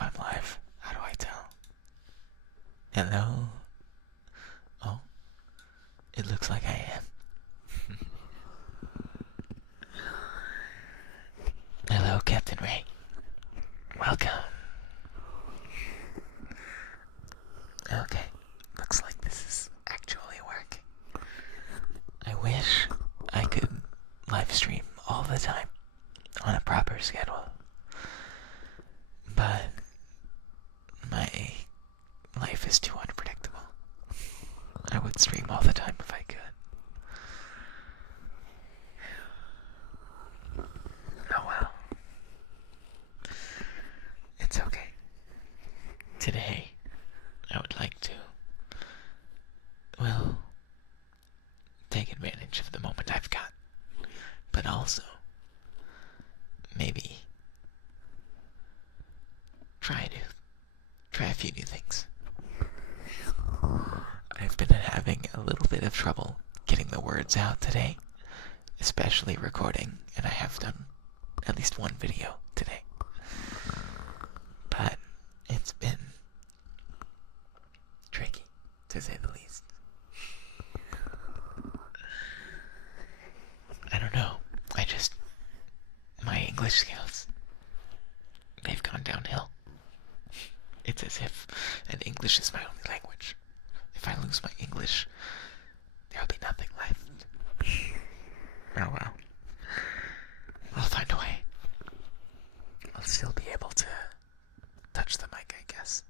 if I'm live. How do I tell? Hello? Oh, it looks like I am. Hello, Captain Ray. Welcome. Okay, looks like this is actually working. I wish I could live stream all the time on a proper schedule, but my life is too unpredictable. I would stream all the time if I could. Oh well. It's okay. Today, I would like to, well, take advantage of the moment I've got, but also maybe try a few new things. I've been having a little bit of trouble getting the words out today, especially recording, and I have done at least one video today. But it's been tricky, to say the least. I don't know. My English skills, they've gone downhill. It's as if, and English is my only language. If I lose my English, there'll be nothing left. Oh well. I'll find a way. I'll still be able to touch the mic, I guess.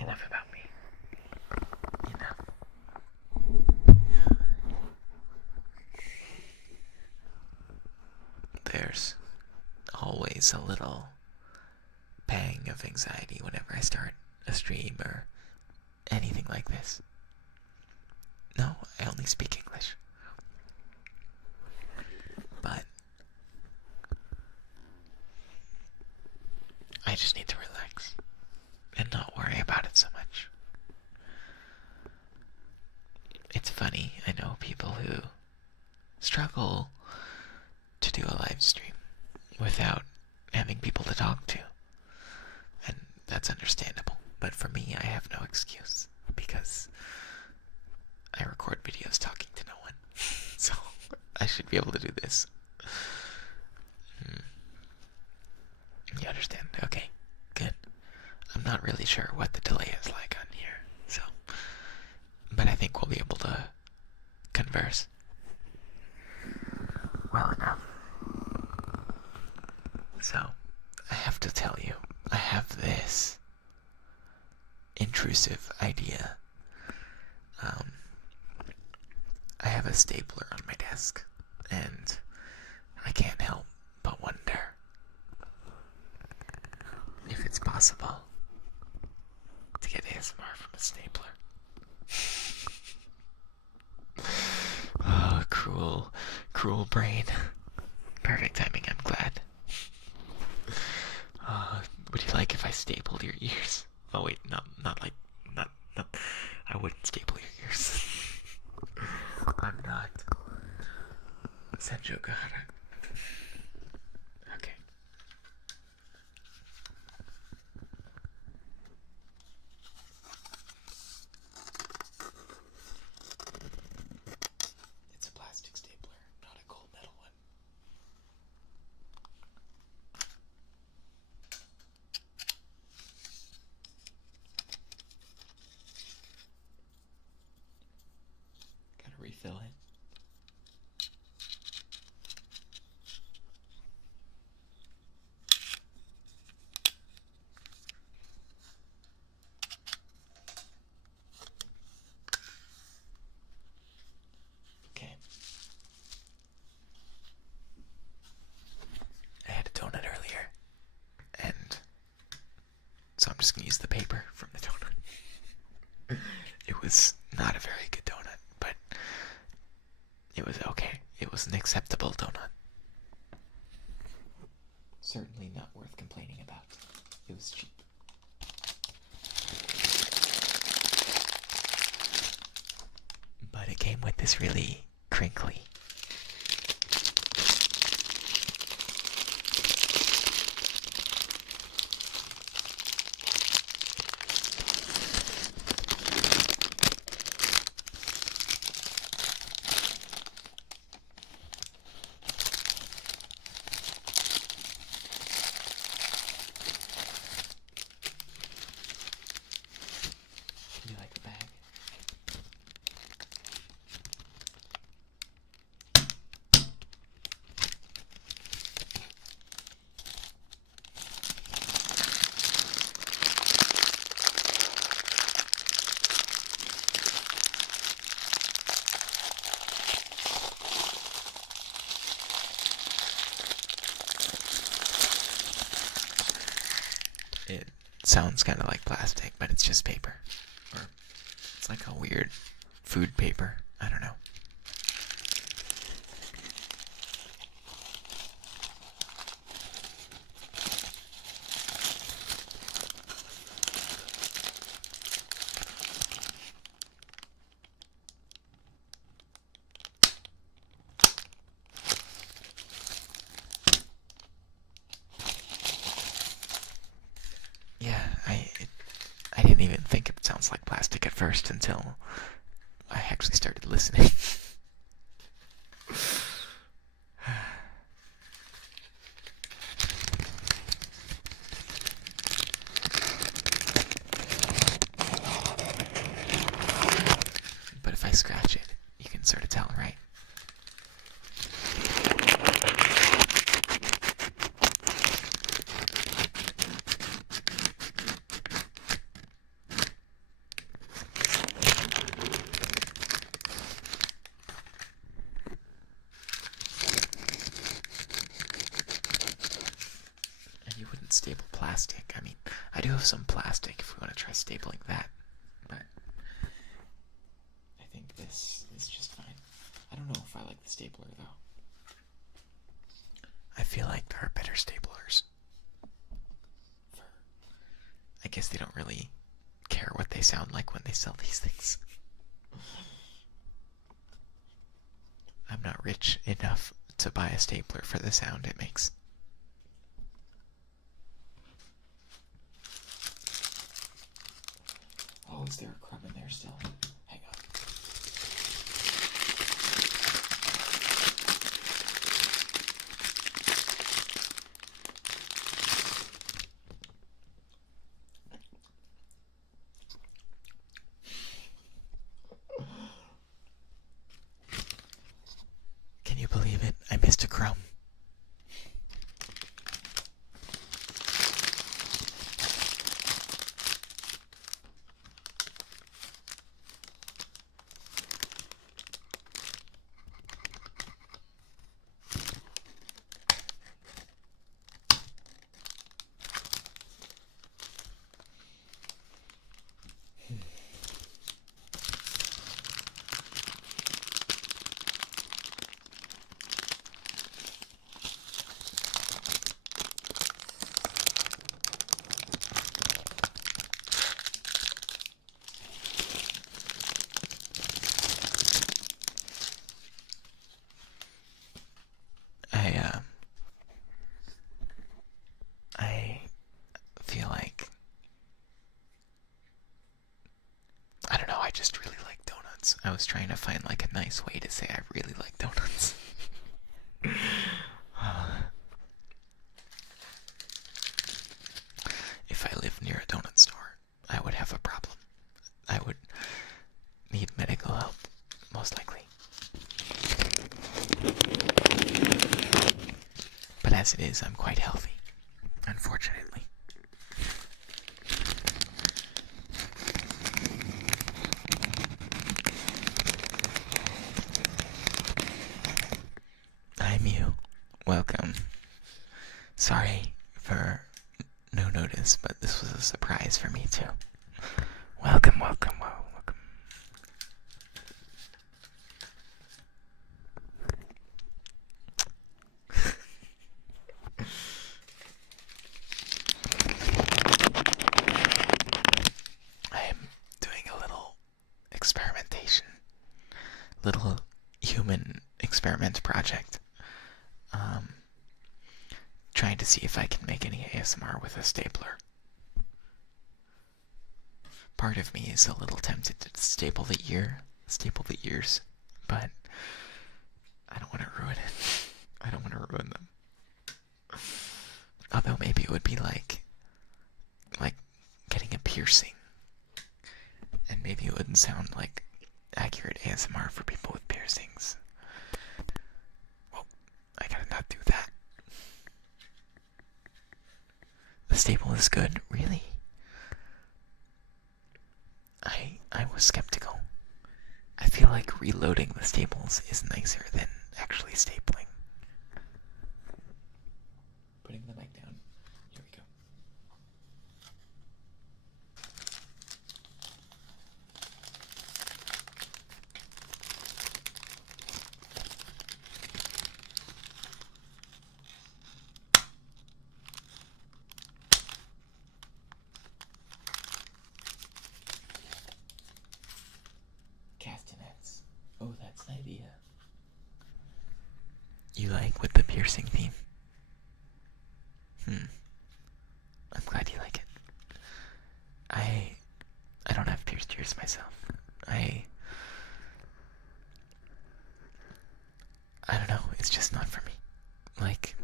Enough about me. There's always a little pang of anxiety whenever I start a stream or anything like this. No, I only speak English. But I just need to relax and not worry about it so much. It's funny, I know people who struggle to do a live stream without having people to talk to. And that's understandable. But for me, I have no excuse because I record videos talking to no one. So I should be able to do this. You understand? Okay, good. I'm not really sure what the delay is like on here, so, but I think we'll be able to converse well enough. So, I have to tell you, I have this intrusive idea. I have a stapler on my desk, and I can't help but wonder if it's possible to get ASMR from a stapler. Oh, cruel brain. Perfect timing, I'm glad. Would you like if I stapled your ears? Oh wait, not I wouldn't staple your ears. I'm not Senjo Gahara. Okay. It's a plastic stapler, not a cold metal one. Gotta refill it. Okay. I had a donut earlier, and so I'm just gonna use the paper from the donut. It was not a very good donut, but it was okay. It was an acceptable donut. Certainly not worth complaining about. It was cheap. But it came with this really crinkly sounds kind of like plastic, but it's just paper. Or it's like a weird food paper. I don't know. Yeah, I didn't even think it sounds like plastic at first until I actually started listening. But if I scratch it, you can sort of tell, right? And you wouldn't staple plastic. I mean, I do have some plastic if we want to try stapling that. But I think this is just fine. I don't know if I like the stapler though. I feel like there are better staplers. I guess they don't really care what they sound like when they sell these things. I'm not rich enough to buy a stapler for the sound it makes. Oh, is there a crumb in there still? Hang on. Can you believe it? I missed a crumb. I feel like, I don't know, I just really like donuts. I was trying to find like a nice way to say I really like donuts. If I lived near a donut store, I would have a problem. I would need medical help, most likely. But as it is, I'm quite healthy, unfortunately. Hi Mew, welcome. Sorry for no notice, but this was a surprise for me too. Welcome, welcome, welcome. I am doing a little experimentation, little human experiment project. Trying to see if I can make any ASMR with a stapler. Part of me is a little tempted to staple the ears, but I don't want to ruin it. I don't want to ruin them. Although maybe it would be like getting a piercing. And maybe it wouldn't sound like accurate ASMR for people with piercings. Well, I gotta not do that. The staple is good, really? I was skeptical. I feel like reloading the staples is nicer than actually stapling. Putting the mic down. Here we go. like with the piercing theme. I'm glad you like it. I don't have pierced ears myself. I don't know, it's just not for me. Like,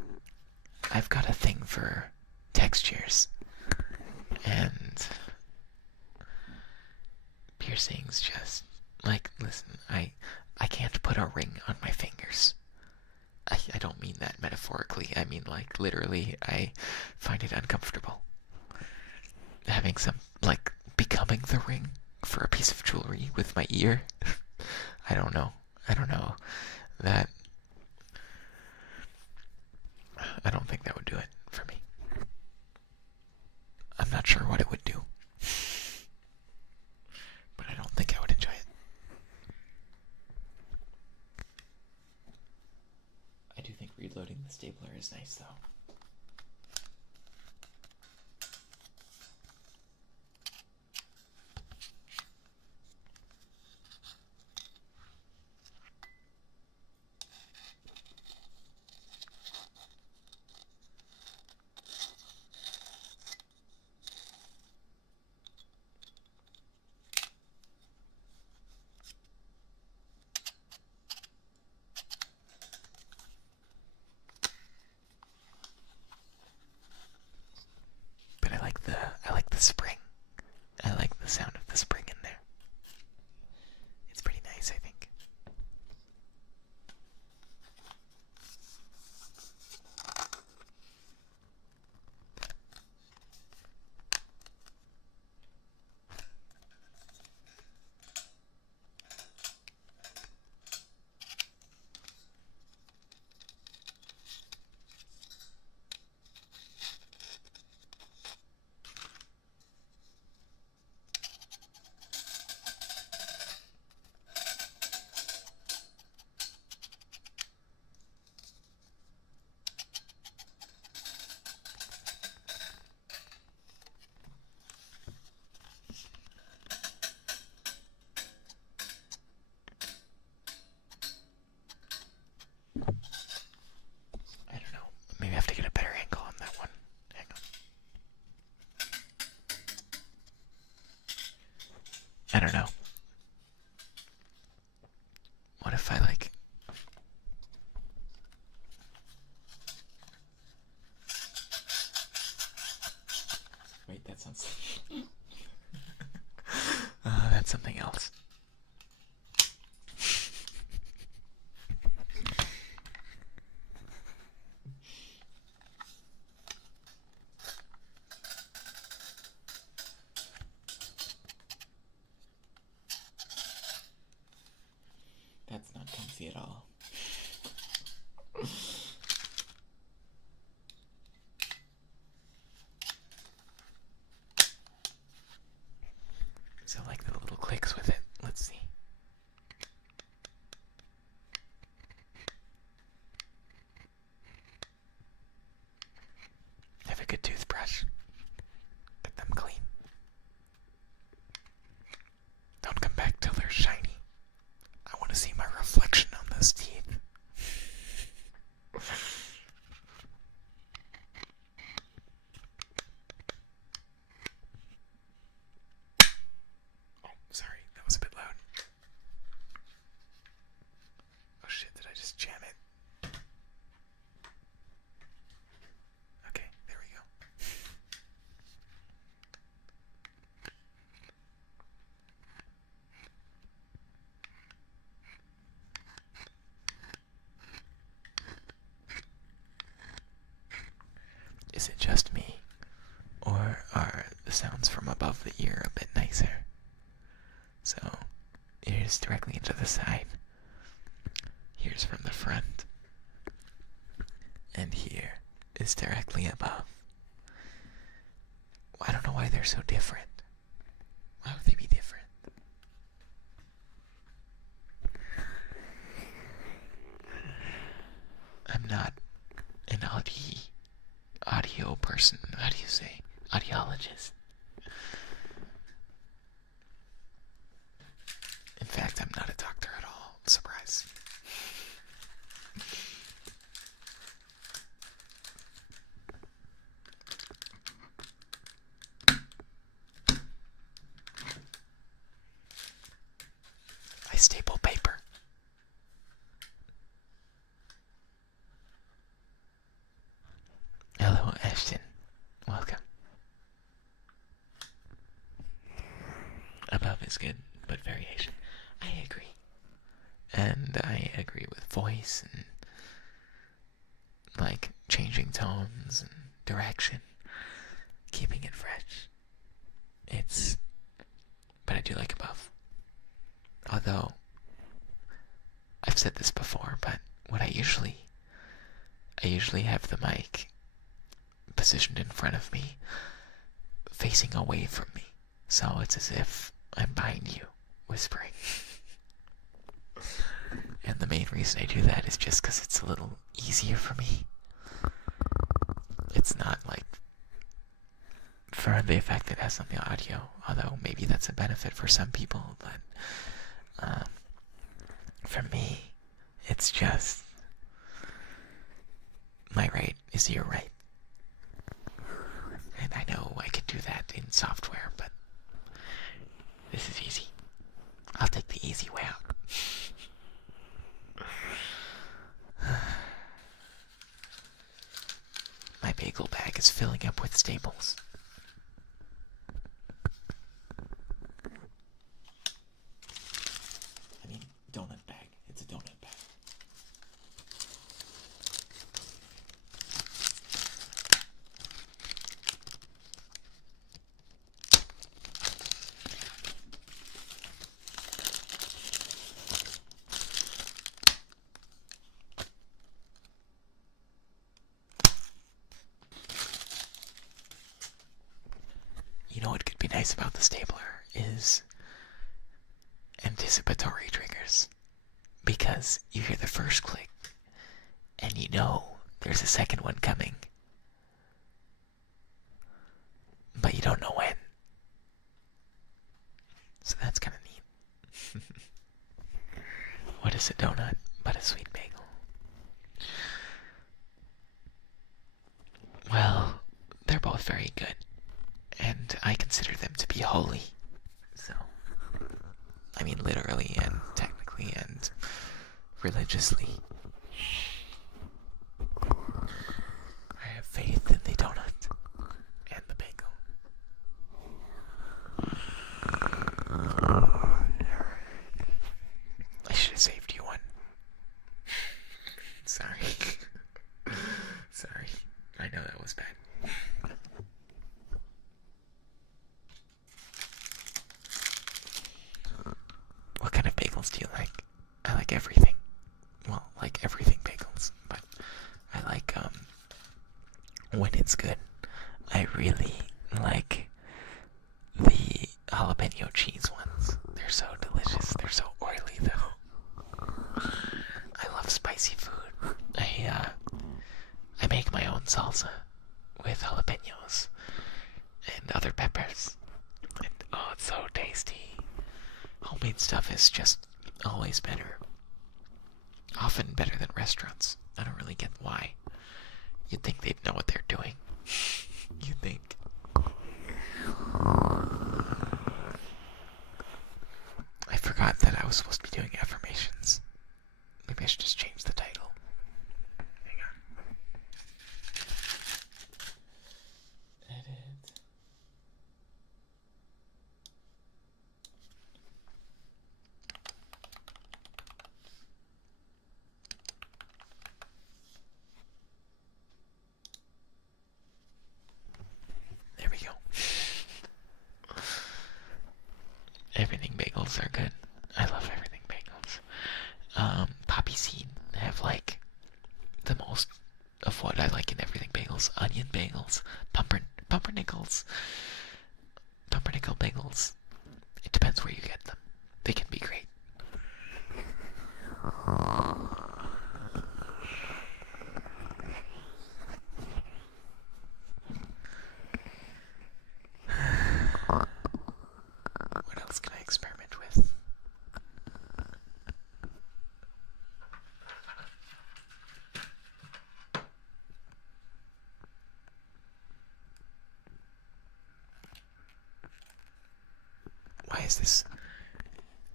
I've got a thing for textures, and piercings just, like, listen, I can't put a ring on my fingers. I don't mean that metaphorically, I mean, like, literally, I find it uncomfortable. Having some, like, becoming the ring for a piece of jewelry with my ear. I don't know. That I don't think that would do it for me. I'm not sure what it would do, but I don't think I would enjoy it. I do think reloading the stapler is nice, though. But I like the spring. I like the sound of the spring in there. It's pretty nice, I think. I don't know. Maybe I have to get a better angle on that one. Hang on. I don't know. What if I like... Wait, that sounds... that's something else. That's not comfy at all. So like the little clicks with it. Let's see. Have a good toothbrush. Get them clean. Don't come back till they're shiny. I want to see my reflection on those teeth. Oh, sorry, that was a bit loud. Oh shit, did I just jam it? Okay, there we go. Is it just me, or are the sounds from above the ear a bit nicer? So, ears directly into the side, here's from the front, and here is directly above. I don't know why they're so different. Why would they be different? I'm not an audio person. How do you say? Audiologist. In fact, I'm not a doctor at all. Surprise. is good, but variation. I agree. And I agree with voice and like changing tones and direction, keeping it fresh. But I do like above. Although, I've said this before, but what I usually have the mic positioned in front of me, facing away from me. So it's as if I'm behind you, whispering. And the main reason I do that is just because it's a little easier for me. It's not like for the effect it has on the audio, although maybe that's a benefit for some people, but for me, it's just my right is your right. And I know I could do that in software, but this is easy. I'll take the easy way out. My bagel bag is filling up with staples. I mean, donut bag. It's a donut bag. You know what could be nice about the stapler is anticipatory triggers. Because you hear the first click, and you know there's a second one coming. But you don't know when. So that's kind of neat. What is a donut but a sweet bagel? Well, they're both very good. And I consider them to be holy. So, I mean literally and technically and religiously. I have faith in the donut and the bagel. I should have saved you one. Sorry. Sorry. I know that was bad. What kind of bagels do you like? I like everything. Well, like everything bagels, but I like, when it's good. I really like the jalapeno cheese ones. They're so delicious. They're so oily, though. I love spicy food. I make my own salsa with jalapenos and other peppers. And, oh, it's so tasty. Homemade stuff is just always better. Often better than restaurants. I don't really get why. You'd think they'd know what they're doing. You'd think. I forgot that I was supposed to be doing affirmations. Maybe I should just change the title. Hang on. Edit. There we go. Everything bagels are good. I love everything bagels. Poppy seed have like the most of what I like in everything bagels. Onion bagels, pumpernickel bagels. It depends where you get them. They can be great. What else can I experiment with? Why is this?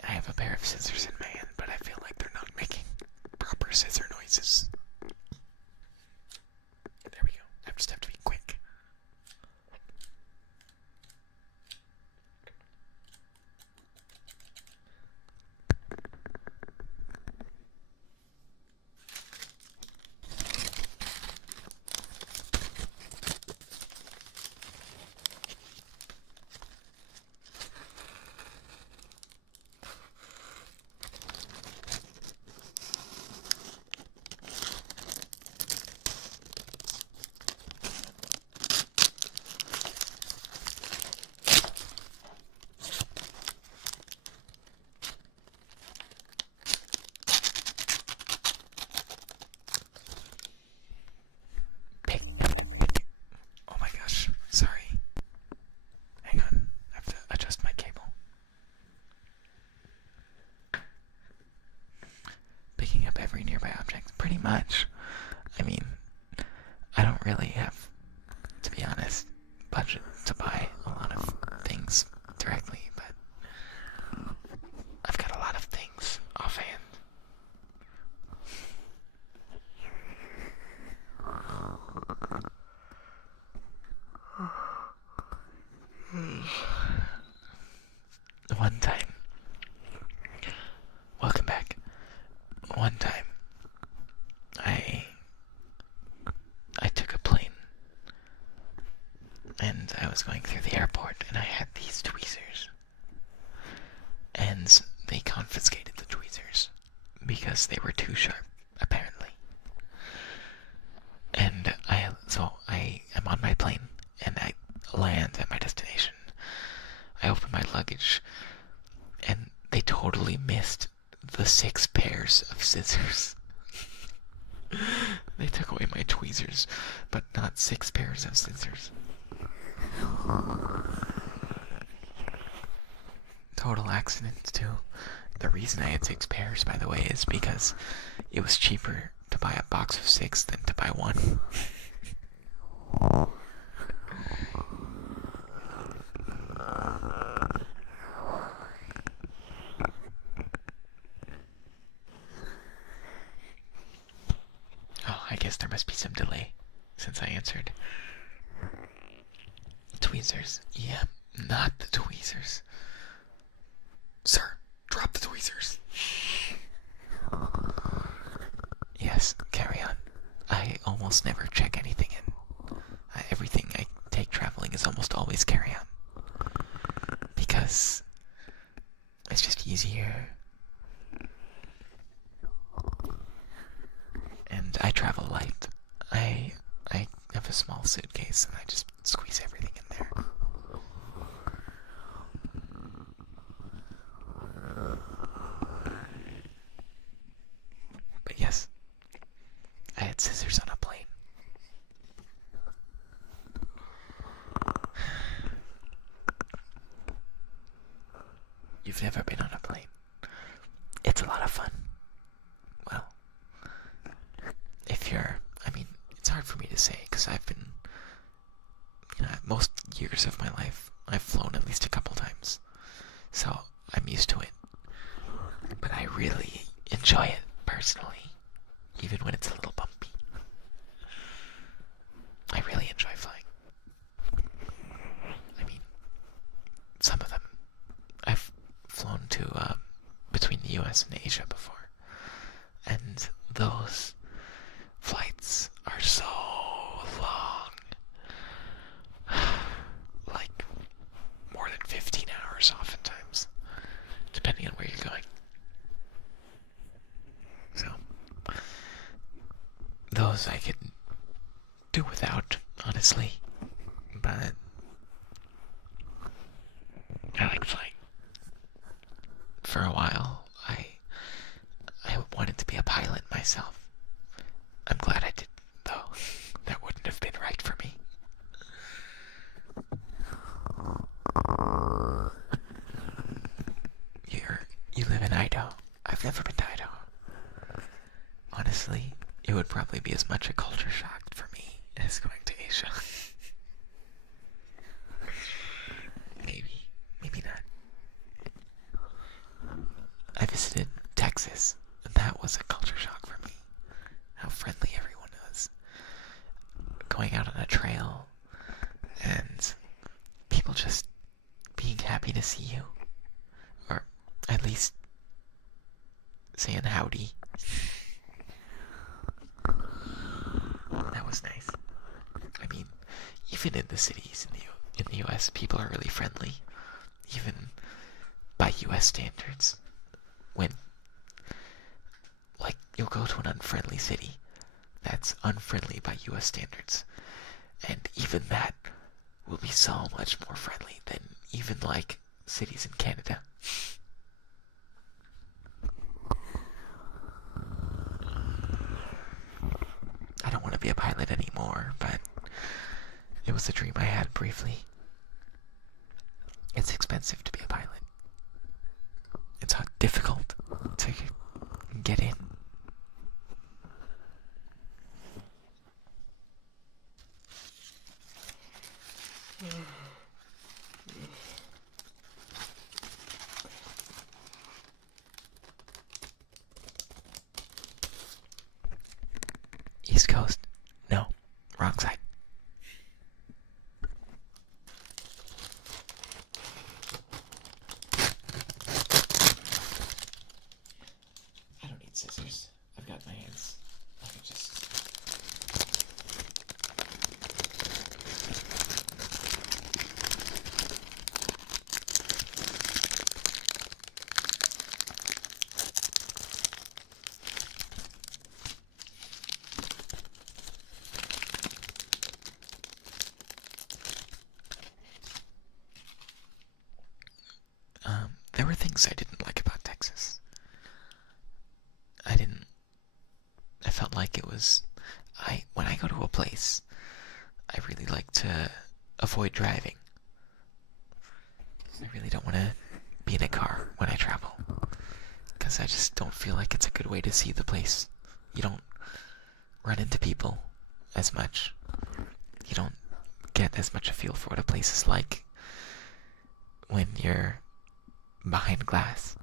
I have a pair of scissors in my hand, but I feel like they're not making proper scissor noises. There we go. I just have to be quick. one time, welcome back. One time, I took a plane, and I was going through the airport, and I had these tweezers, and they confiscated the tweezers because they were too sharp, apparently. And so I am on my plane, and I land at my destination. I open my luggage, and they totally missed the 6 pairs of scissors. They took away my tweezers, but not 6 pairs of scissors. Total accident, too. The reason I had 6 pairs, by the way, is because it was cheaper to buy a box of 6 than to buy one. Oh, I guess there must be some delay since I answered. Tweezers. Yeah, not the tweezers. Sir, drop the tweezers. Yes, carry on. I almost never check anything in. Everything I take traveling is almost always carry on. Because it's just easier. And I travel light. I have a small suitcase and I just squeeze everything in there. But yes, I had scissors on a plane. You've never been on a plane. It's a lot of fun. Well, it's hard for me to say because I've been, most years of my life, I've flown at least a couple times. So I'm used to it. But I really enjoy it personally, even when it's a little bumpy. I really enjoy flying. Some of them. I've flown to between the US and Asia before, and those flights are so long. Like more than 15 hours oftentimes, depending on where you're going. So those I could do without, honestly, but I like flying. For a while, I wanted to be a pilot myself. I'm glad I did, though. That wouldn't have been right for me. You live in Idaho. I've never been to Idaho. Honestly, it would probably be as much a culture shock for me as going to Asia. Maybe not. I visited Texas, and that was a culture shock for me. How friendly everyone was. Going out on a trail, and people just being happy to see you. Or at least saying howdy. That was nice. Even in the cities in the US, people are really friendly. Even by US standards. When, you'll go to an unfriendly city that's unfriendly by US standards, and even that will be so much more friendly than even, cities in Canada. I don't want to be a pilot anymore, but it was a dream I had briefly. It's expensive to be a pilot. It's difficult to get in. East Coast? No, wrong side. There were things I didn't like about Texas. I didn't. I felt like it was. When I go to a place, I really like to avoid driving. I really don't want to be in a car when I travel, because I just don't feel like it's a good way to see the place. You don't run into people as much. You don't get as much a feel for what a place is like when you're behind glass.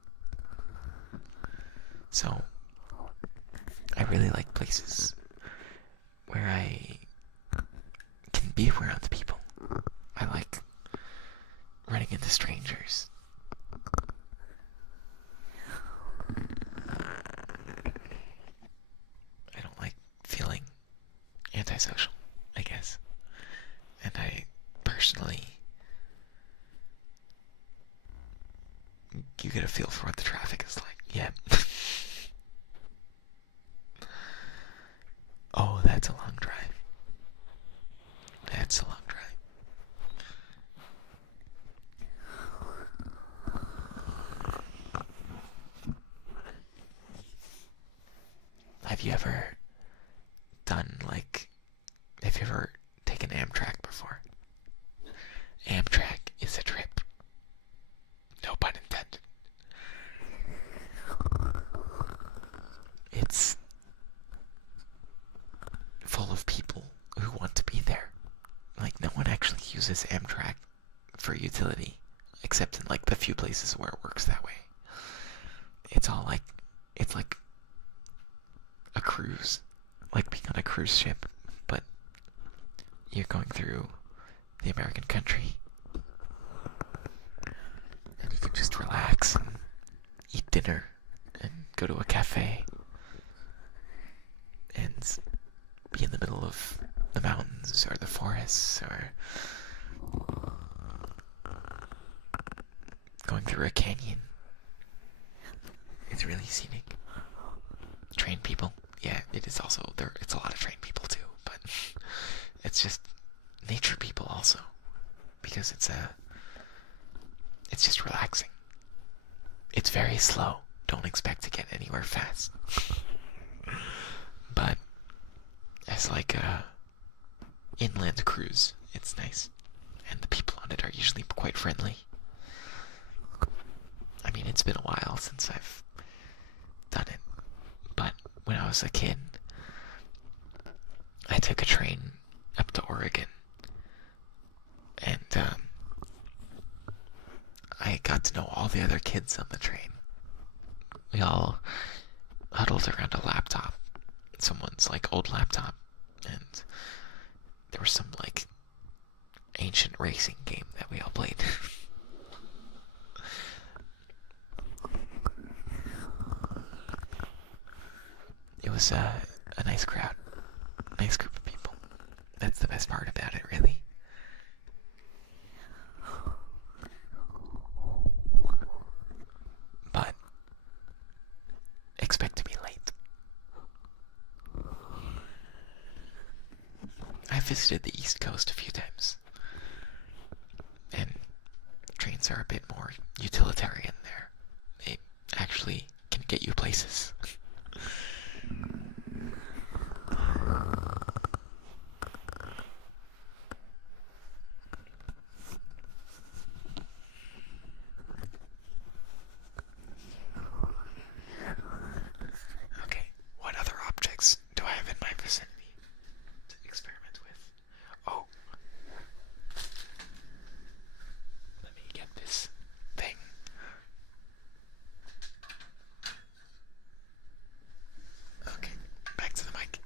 So, I really like places where I can be around people. I like running into strangers. I don't like feeling antisocial, I guess. And I personally, you get a feel for what the traffic is like. Yeah. Oh, that's a long drive. That's a long drive. Have you ever have you ever taken Amtrak before? Amtrak is a trip. No pun intended. It's full of people who want to be there. Like, no one actually uses Amtrak for utility, except in like the few places where it works that way. It's like a cruise, like being on a cruise ship, but you're going through the American country, and you can just relax and eat dinner and go to a cafe and be in the middle of the mountains or the forests or going through a canyon. It's really scenic. Trained people, yeah, it is also there. It's a lot of trained people too, but it's just nature people also, because it's just relaxing. It's very slow. Don't expect to get anywhere fast. But as like a inland cruise, it's nice, and the people on it are usually quite friendly. I mean, it's been a while since I've done it, but when I was a kid, I took a train up to Oregon, and I got to know all the other kids on the train. We all huddled around a laptop, someone's like old laptop, and there was some like ancient racing game that we all played. It was a nice crowd, nice group of people. That's the best part about it, really. But expect to be late. I visited the East Coast a few times, and trains are a bit more utilitarian there. They actually can get you places. Okay, what other objects do I have in my vicinity to experiment with? Oh, let me get this thing. Okay, back to the mic.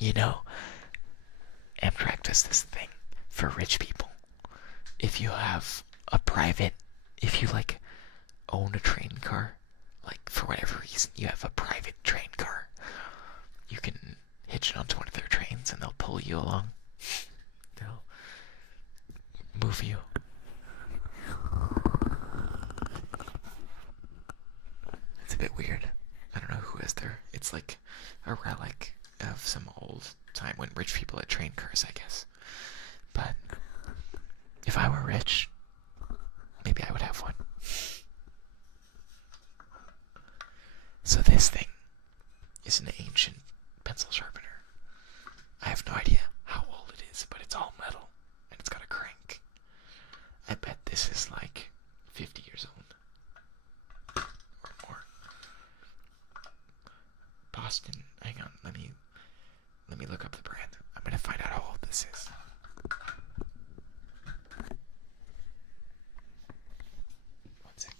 You know, Amtrak does this thing for rich people. If you have if you like own a train car, like for whatever reason you have a private train car, you can hitch it onto one of their trains and they'll pull you along. They'll move you. It's a bit weird. I don't know rich people that train curs, I guess. But if I were rich, maybe I would have one. So this thing is an ancient pencil sharpener. I have no idea how old it is, but it's all metal and it's got a crank. I bet this is like 50 years old or more. Boston. Hang on, let me look up the brand. I'm gonna find out how old this is. One sec.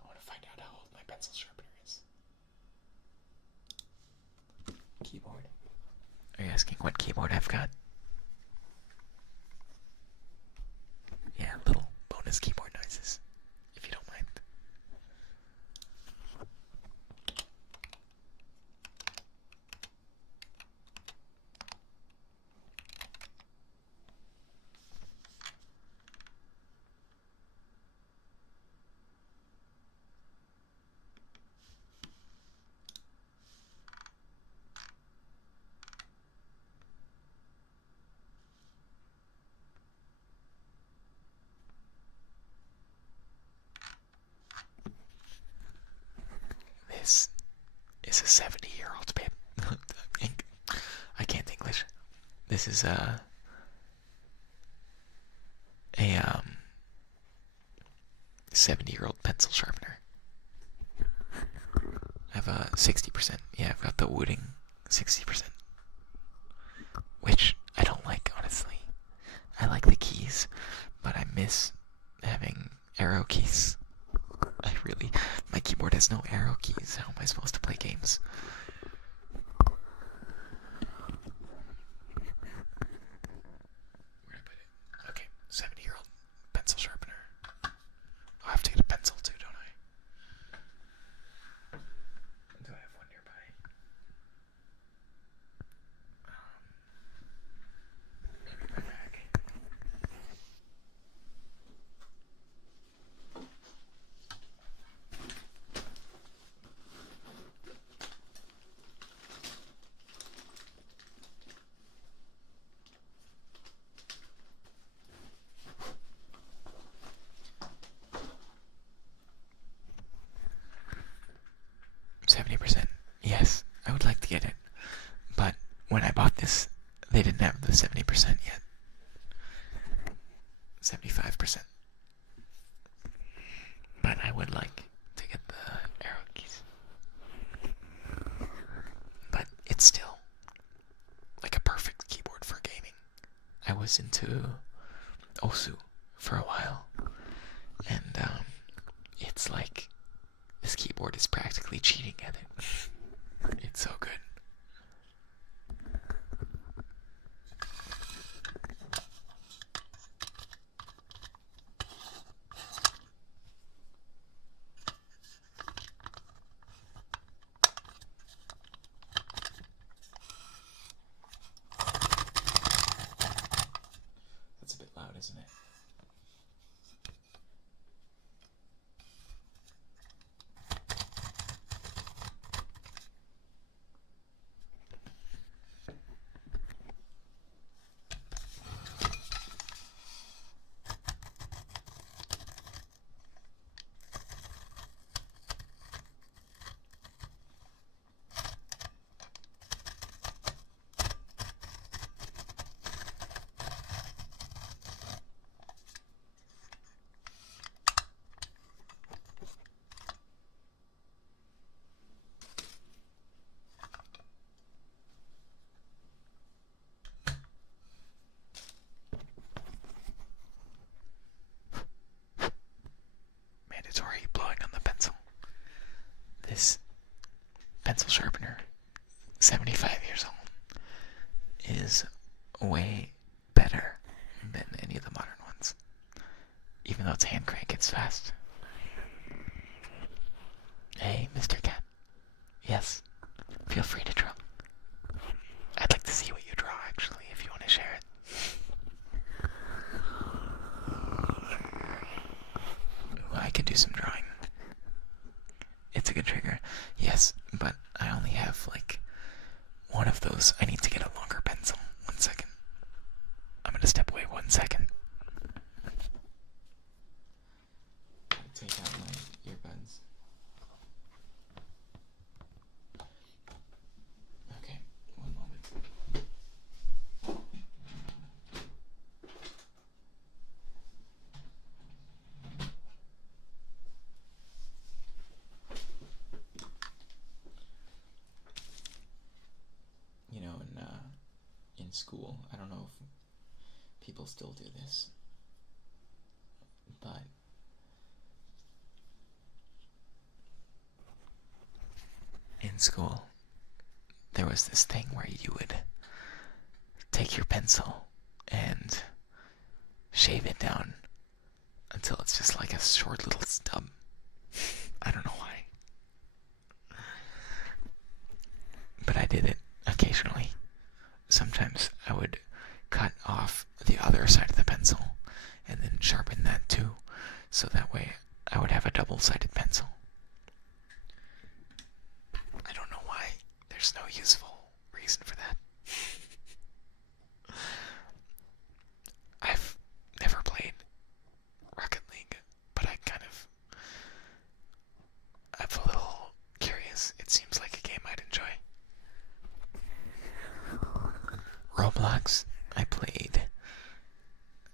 I want to find out how old my pencil sharpener is. Keyboard. Are you asking what keyboard I've got? Yeah, little bonus keyboard noises, if you don't mind. This is a 70-year-old paper. I can't English. This is a 70-year-old pencil sharpener. I have a 60%. Yeah, I've got the wooding 60%, which I don't like, honestly. I like the keys, but I miss having arrow keys. My keyboard has no arrow keys. How am I supposed to play games? Where'd I put it? Okay, 70-year-old pencil sharpener. I'll have to get a pencil too, don't I? Do I have one nearby? Maybe in my bag. 70%. Yes, I would like to get it. But when I bought this, they didn't have the 70% yet. 75%. But I would like to get the arrow keys. But it's still like a perfect keyboard for gaming. I was into Osu for a while, and it's like this keyboard is practically cheating at it. It's so good. That's a bit loud, isn't it? pencil sharpener, 75 years old, is way better than any of the modern ones. Even though it's hand crank, it's fast. Hey, Mr. Cat. Yes, feel free to draw. I'd like to see what you draw, actually, if you want to share it. Ooh, I can do some drawing. It's a good trigger. Yes, but I only have, like, one of those. I need to get a longer pencil. 1 second. I'm gonna step away 1 second. Take out my earbuds. Okay, 1 moment. You know, in school, I don't know if people still do this, but in school, there was this thing where you would take your pencil and shave it down until it's just like a short little stub. I don't know why. But I did it occasionally. Sometimes I would cut off the other side of the pencil and then sharpen that too, so that way I would have a double-sided pencil. I don't know why. There's no useful reason for that. I've never played Rocket League, but I'm a little curious. It seems like a game I'd enjoy. Roblox, I played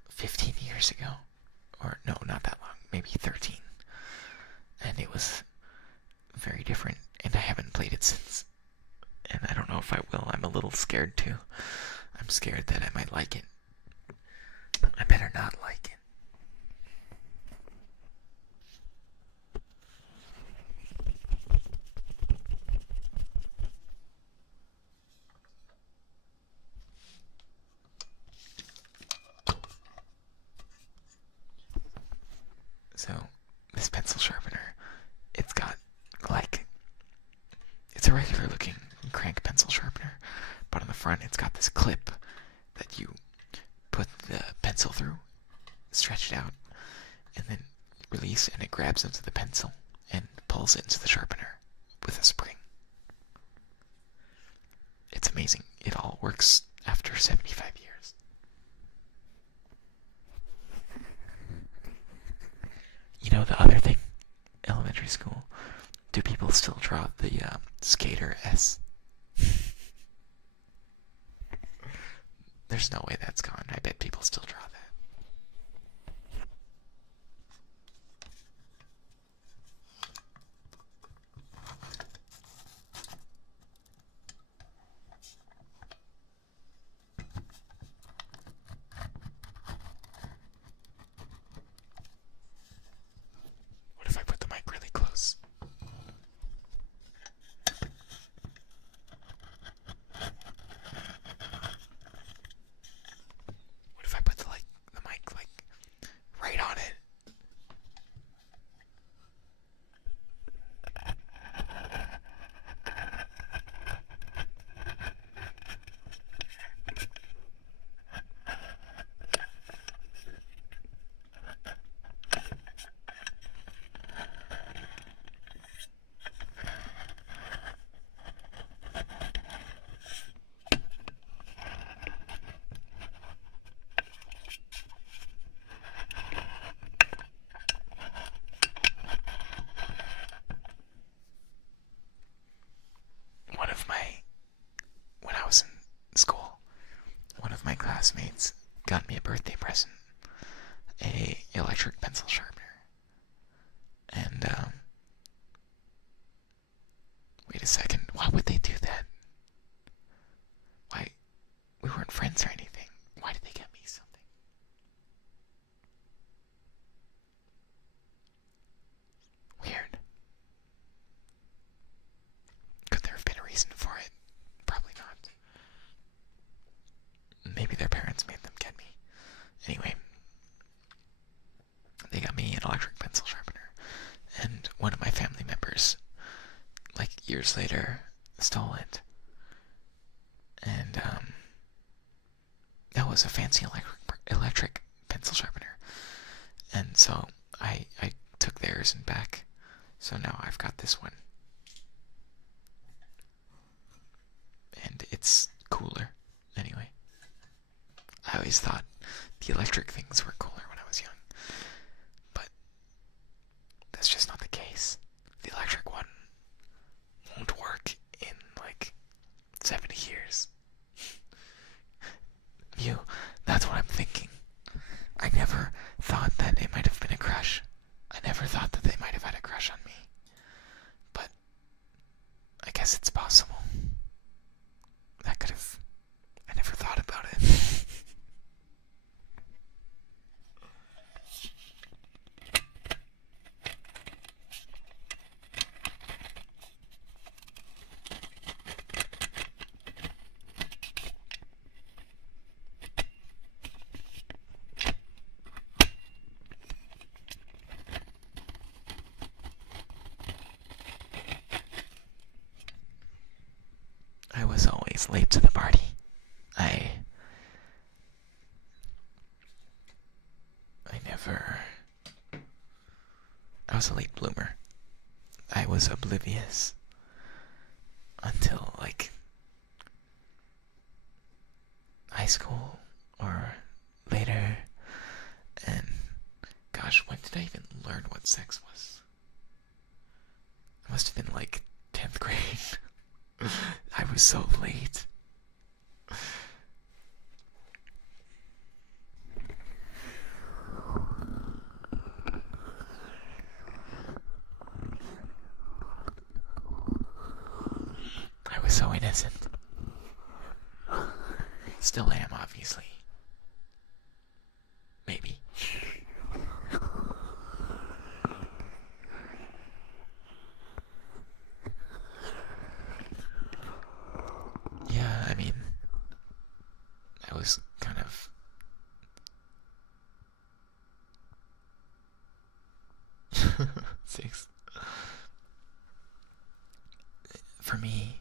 15 years ago. Or no, not that long, maybe 13. And it was very different, and I haven't played it since. And I don't know if I will. I'm a little scared too. I'm scared that I might like it. I better not like it. So, this pencil sharpener, it's got, like, it's a regular looking crank pencil sharpener, but on the front it's got this clip that you put the pencil through, stretch it out, and then release, and it grabs into the pencil and pulls it into the sharpener with a spring. It's amazing. It all works after 75 years. You know the other thing? Elementary school. Do people still draw the skater S? There's no way that's gone. I bet people still draw that. What if I put the mic really close? What if I put the mic right on it? When I was in school, one of my classmates got me a birthday present, a electric pencil sharpener. And, wait a second, why would they do that? Why? We weren't friends or anything. Why did they get me something? Weird. Could their maybe their parents made them get me. Anyway, they got me an electric pencil sharpener, and one of my family members, like years later, stole it. And that was a fancy electric pencil sharpener. And so I took theirs and back. So now I've got this one. And it's cooler, anyway. I always thought the electric things were cooler when I was young. But that's just not the case. The electric one won't work in like 70 years. That's what I'm thinking. I never thought that it might have been a crush. I never thought that they might have had a crush on me. But I guess it's possible. I never thought about it. I was always late to the party. I was a late bloomer. I was oblivious until like high school or later. And gosh, when did I even learn what sex was? It must have been like 10th grade. I was so late. I was so innocent. Still am, obviously. Maybe. Yeah, I mean, I was kind of six. For me,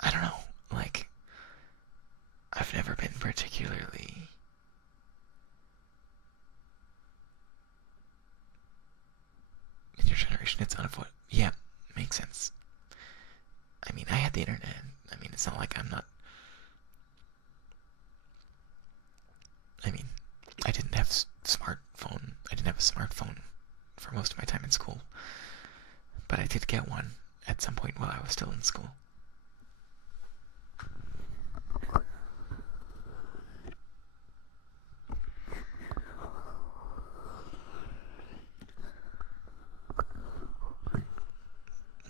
I don't know, like, I've never been particularly in your generation. It's unavoidable. Yeah, makes sense. I mean, I had the internet. I mean, it's not like I'm not. I mean, I didn't have smartphone. I didn't have a smartphone for most of my time in school, but I did get one at some point while I was still in school.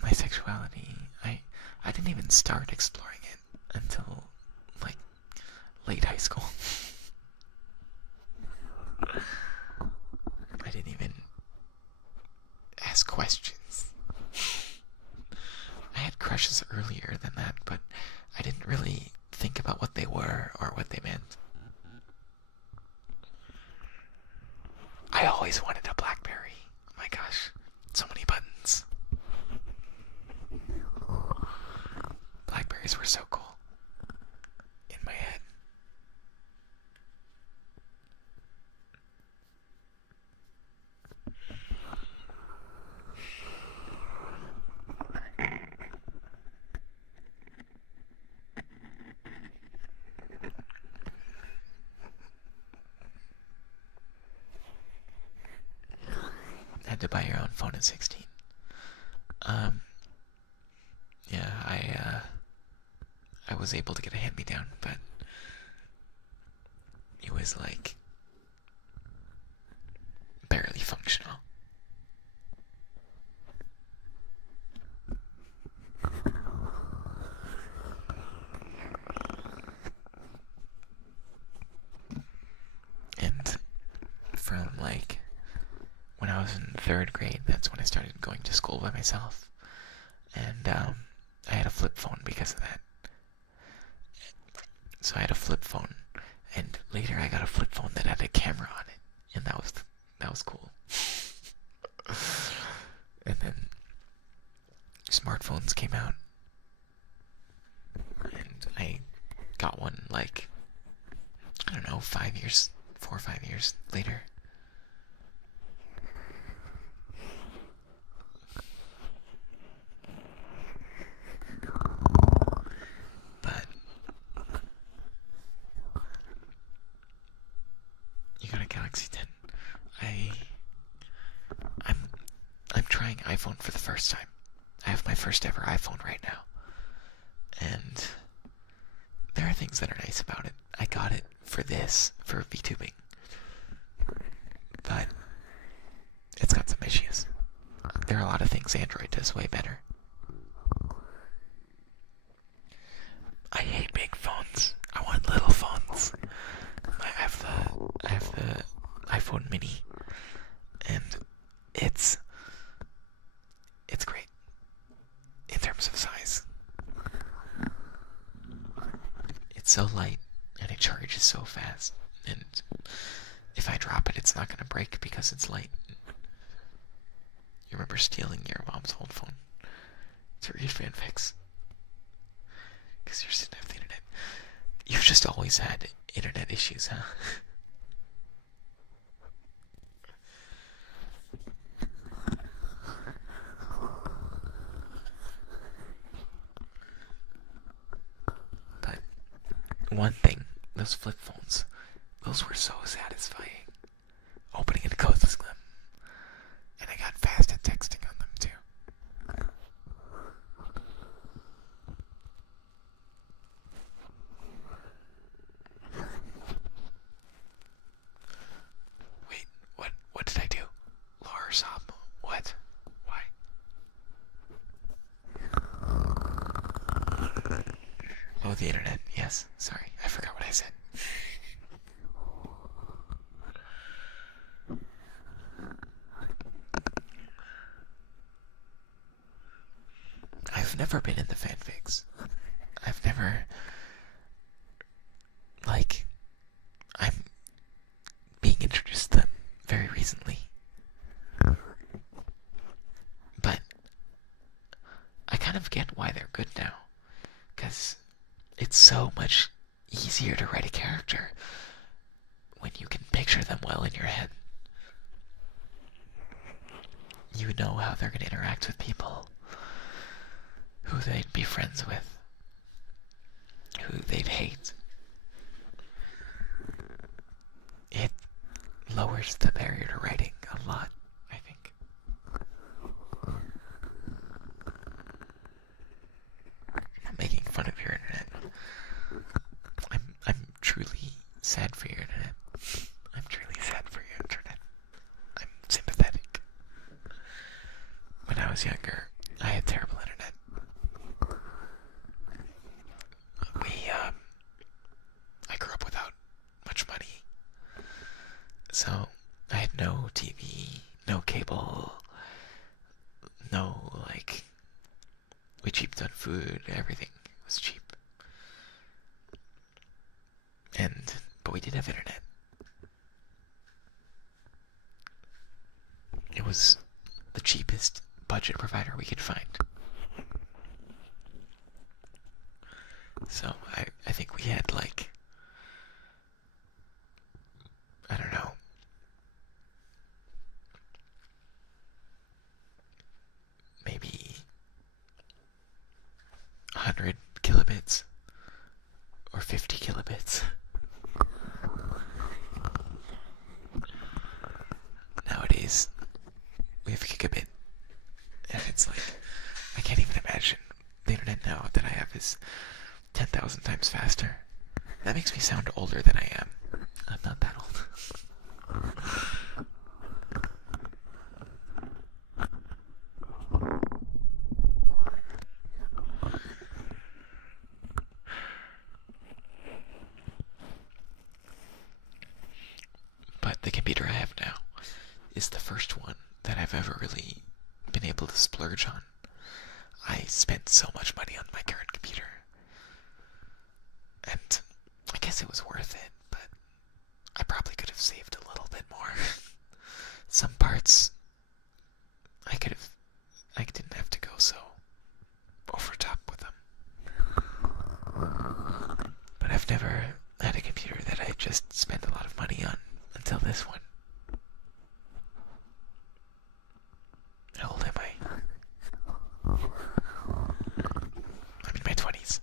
My sexuality, I didn't even start exploring it until like late high school. I didn't even ask questions. I had crushes earlier than that, but I didn't really think about what they were or what they meant. I always wanted a BlackBerry. Oh my gosh, so many buttons. Blackberries were so cool. In my head. Had to buy your own phone at 16. Yeah, I was able to get a hand-me-down, but it was like barely functional. And from like when I was in 3rd grade, that's when I started going to school by myself. And I had a flip phone because of that. So I had a flip phone, and later I got a flip phone that had a camera on it, and that was cool. And then smartphones came out, and I got one like, I don't know, 5 years, 4 or 5 years later. But you got a Galaxy 10. I'm I'm trying iPhone for the first time. I have my first ever iPhone right now. And there are things that are nice about it. I got it for VTubing. But it's got some issues. There are a lot of things Android does way better. I hate big phones. I want little phones. I have the iPhone mini, and it's great in terms of size. It's so light and it charges so fast, and if I drop it, it's not gonna break because it's light. You remember stealing your mom's old phone to read fanfics? Because you just didn't have the internet. You've just always had internet issues, huh? But one thing, those flip phones, those were so satisfying. Opening and closing them. And I got fast at texting on them too. Wait, what did I do? Lars Hop, what? Why? Oh, the internet, yes. Sorry, I forgot what I said. I've never been in the fanfics. I've never, like, I'm being introduced to them very recently. But I kind of get why they're good now. Because it's so much easier to write a character when you can picture them well in your head. You know how they're going to interact with people, who they'd be friends with, who they'd hate. It lowers the barrier to writing a lot, I think. I'm not making fun of your internet. I'm truly sad for your internet. I'm truly sad for your internet. I'm sympathetic. When I was younger, I had terrible internet. I grew up without much money. So, I had no TV, no cable, no, like, we cheaped on food, everything was cheap. But we did have internet. It was the cheapest budget provider we could find. So I think we had like, I don't know, maybe 100 kilobits or 50 kilobits. Nowadays, we have gigabit, and it's like, I can't even imagine the internet now that I have is 10,000 times faster. That makes me sound older than I am. I'm not that old. But the computer I have now is the first one that I've ever really been able to splurge on. I spent so much money on my current computer. And guess it was worth it, but I probably could have saved a little bit more. Some parts I didn't have to go so over top with them. But I've never had a computer that I just spent a lot of money on until this one. How old am I? I'm in my 20s.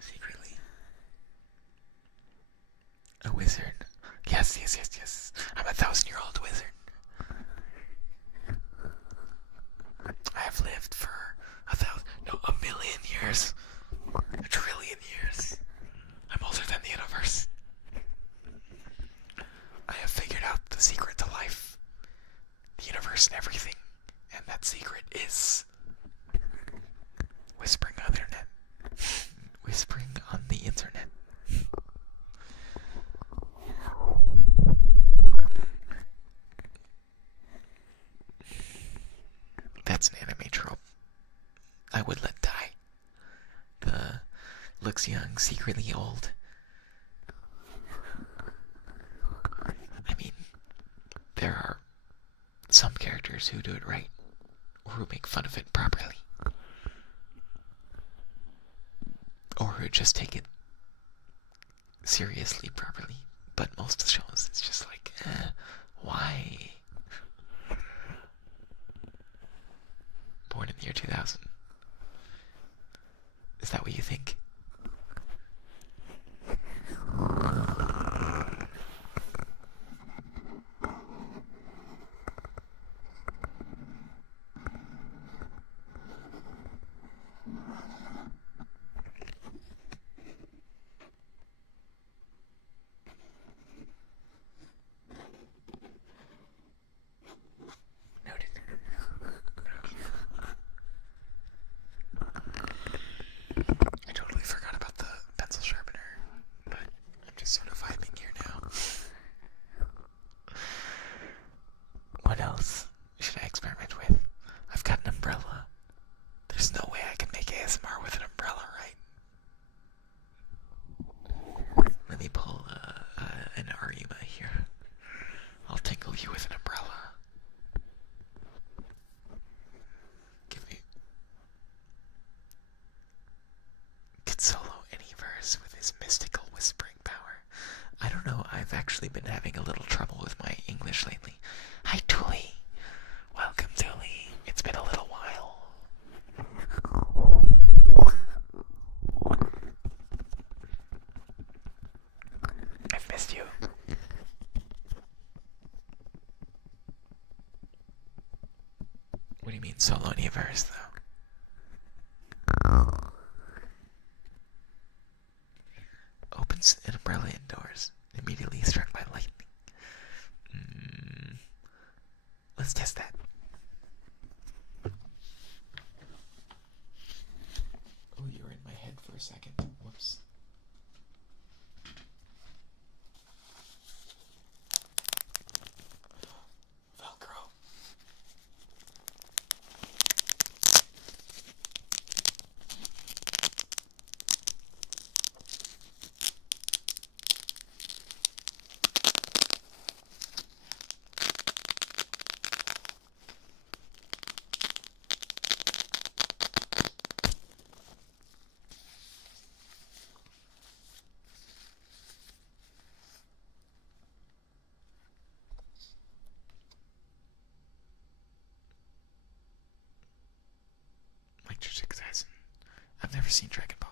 Secretly. A wizard. Yes, yes, yes, yes. I'm a 1,000-year-old wizard. I have lived for 1,000,000 years. 1,000,000,000,000 years. I'm older than the universe. I have figured out the secret to life, the universe, and everything. And that secret is whispering on the internet. Whispering on the internet. That's an anime trope I would let die. The looks young, secretly old. I mean, there are some characters who do it right, or who make fun of it properly, or who just take it seriously properly. But most of the shows, it's just like, why? Born in the year 2000. Is that what you think? Noted. I totally forgot about the pencil sharpener, but I'm just sort of vibing here now. What else should I experiment with? I've got an umbrella. There's no way I can make ASMR with an umbrella, right? Let me pull an Arima here. I'll tickle you with an umbrella. Could solo any verse with his mystical whispering power. I don't know, I've actually been having a little trouble with my English lately. Hi, Dooley. Welcome, Dooley. It's been a little while. I've missed you. What do you mean solo any verse, though? Opens an umbrella indoors, immediately struck by lightning. Let's test that. Oh, you were in my head for a second. Whoops. Velcro. Like Jujutsu Kaisen. I've never seen Dragon Ball.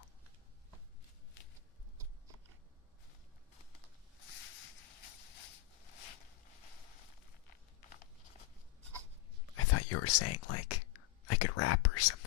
I thought you were saying, like, I could rap or something.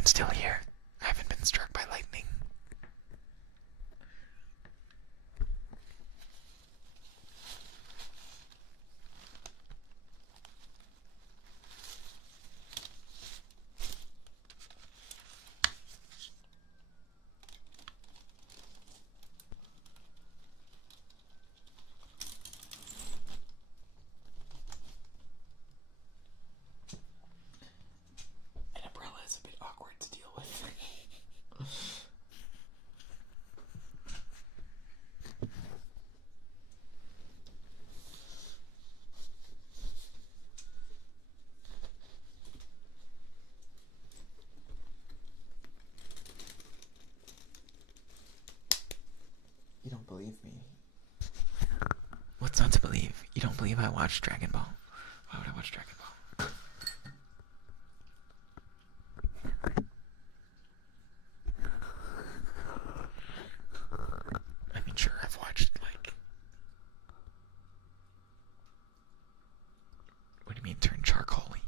I'm still here. I haven't been struck by lightning. An umbrella is a bit awkward to deal with. You don't believe me. What's not to believe? You don't believe I watched Dragon Ball? Why would I watch Dragon Ball? I mean, sure, I've watched, like... What do you mean, turn charcoaly?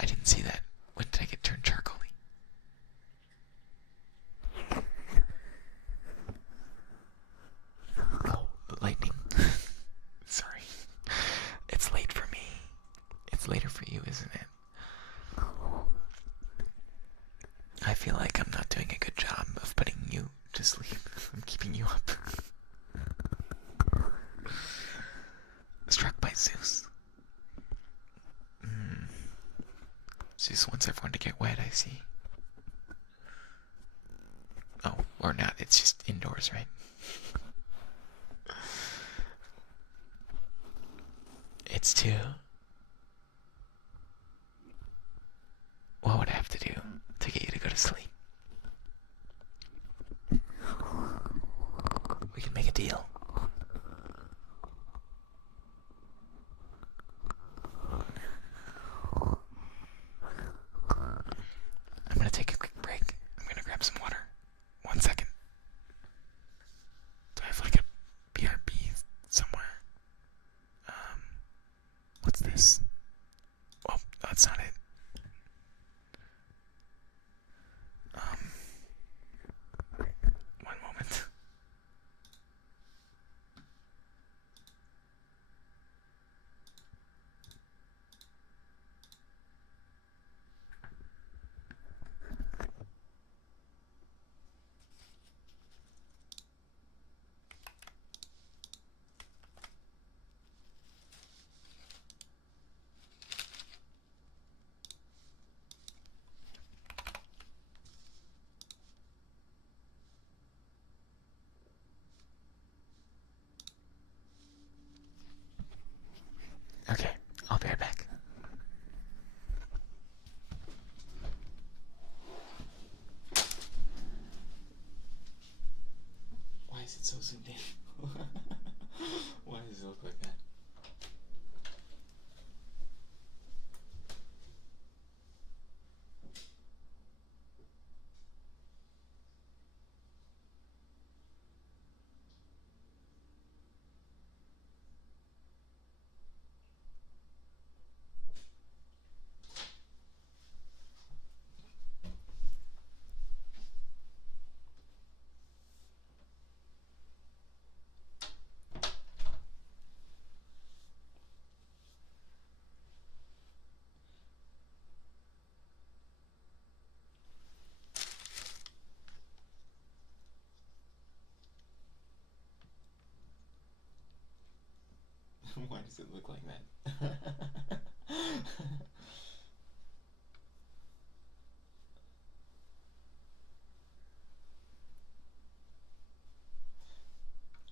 I didn't see that. When did I get turned charcoaly? Oh, lightning. Sorry. It's late for me. It's later for you, isn't it? I feel like I'm not doing a good job of putting you to sleep. I'm keeping you up. Struck by Zeus. Zeus wants everyone to get wet, I see. Oh, or not, it's just indoors, right? It's 2. What would I have to do to get you to go to sleep? We can make a deal. I'm gonna take a quick break. I'm gonna grab some water. 1 second. Do I have like a BRB somewhere? What's this? Well, that's not it. One moment. Okay, I'll be right back. Why is it so zoomed in? Why does it look like that? Why does it look like that?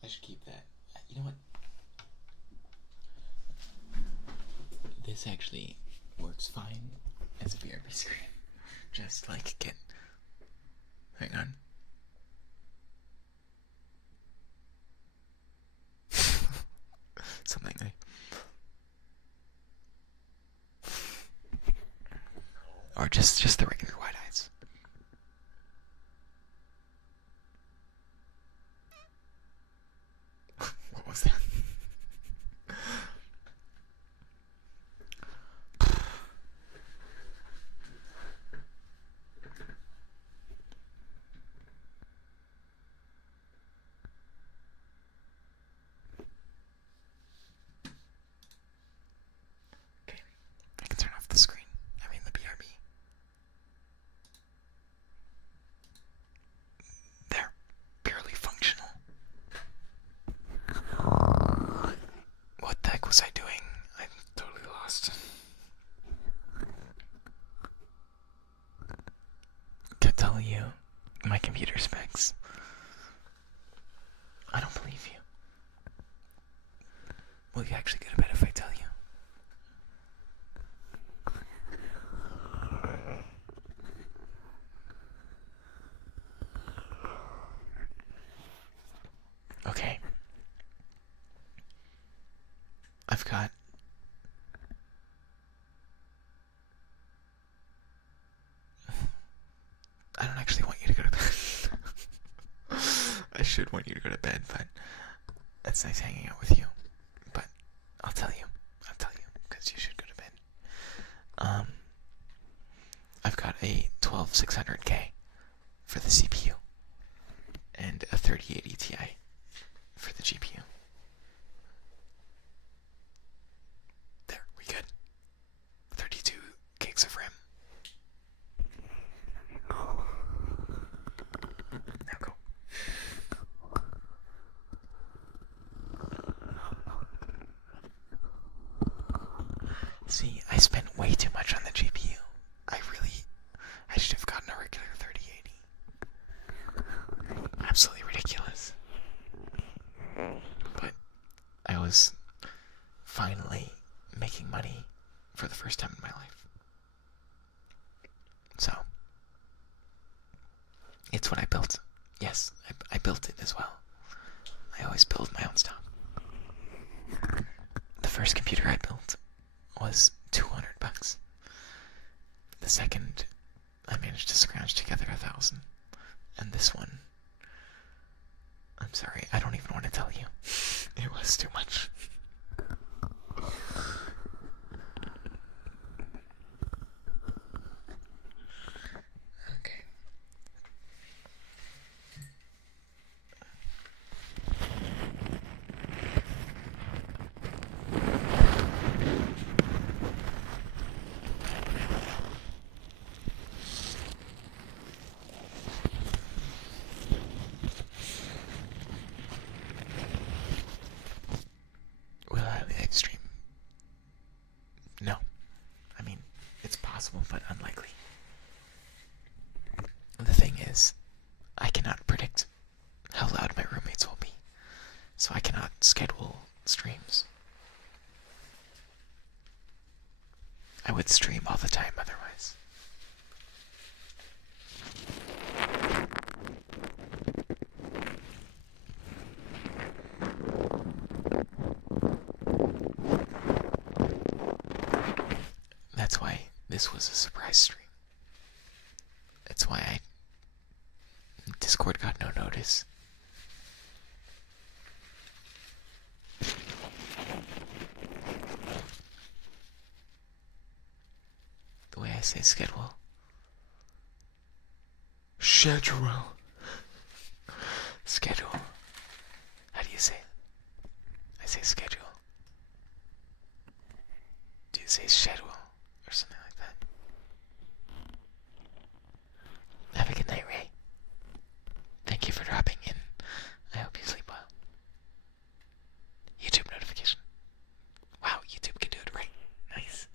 I should keep that. You know what? This actually works fine as a BRB screen. Just like get... Hang on. Something like... Or just the regular wide eyes. What was that? actually go to bed if I tell you. Okay. I've got I don't actually want you to go to bed. I should want you to go to bed, but it's nice hanging out with you. But I'll tell you, because you should go to bed. I've got a 12600K for the CPU and a 3080 Ti for the GPU. There, we good. 32 gigs of RAM. Now go. See, I spent way too much on the GPU. I should have gotten a regular 3080. Absolutely ridiculous. But I was finally making money for the first time in my life. So, it's what I built. Yes, I built it as well. I always build my own stuff. The first computer I built was $200. The second, I managed to scrounge together 1,000. And this one, I'm sorry, I don't even want to tell you. It was too much. Okay. Will I live stream? No. I mean, it's possible, but unlikely. The thing is, I cannot predict how loud my roommates will be, so I cannot schedule streams. I would stream all the time otherwise. That's why this was a surprise stream. That's why Discord got no notice. The way I say schedule. Schedule. Schedule. How do you say it? I say schedule. Do you say schedule? Or something like that. Have a good night, Ray. Thank you for dropping in. I hope you sleep well. YouTube notification. Wow, YouTube can do it right. Nice.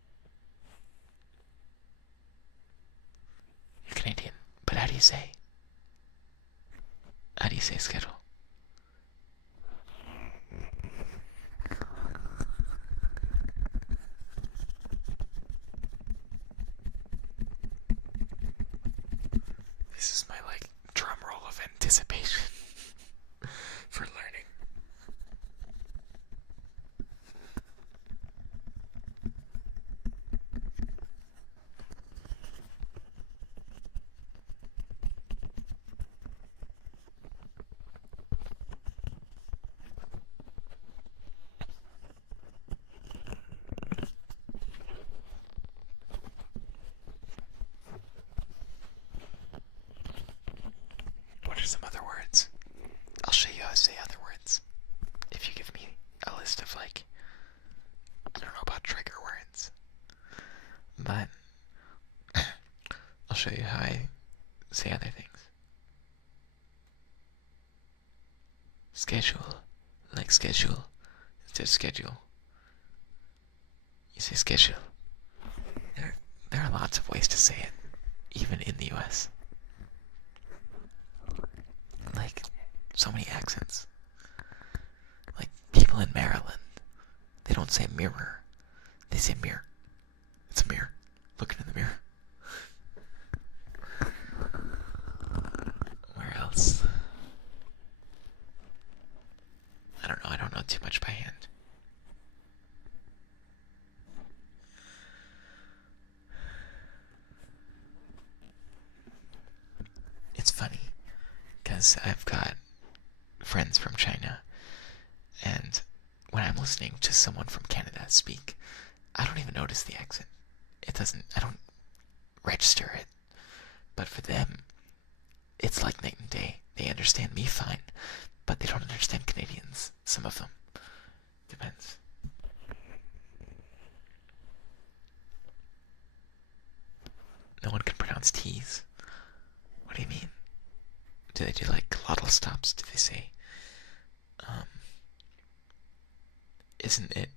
You're Canadian, but how do you say? How do you say schedule? This is my drum roll of anticipation for learning. What are some other words? I'll show you how to say other words. If you give me a list of I don't know about trigger words. But I'll show you how I say other things. Schedule, like schedule, instead of schedule. You say schedule. There are lots of ways to say it, even in the US. So many accents. People in Maryland, they don't don't say mirror. They say mirror. It's a mirror. Looking in the mirror. Where else? I don't know. I don't know too much by hand. It's funny because I've got friends from China, and when I'm listening to someone from Canada speak, I don't even notice the accent. I don't register it. But for them, it's like night and day. They understand me fine, but they don't understand Canadians. Some of them. Depends. No one can pronounce T's. What do you mean? Do they do like glottal stops? Do they say, isn't it?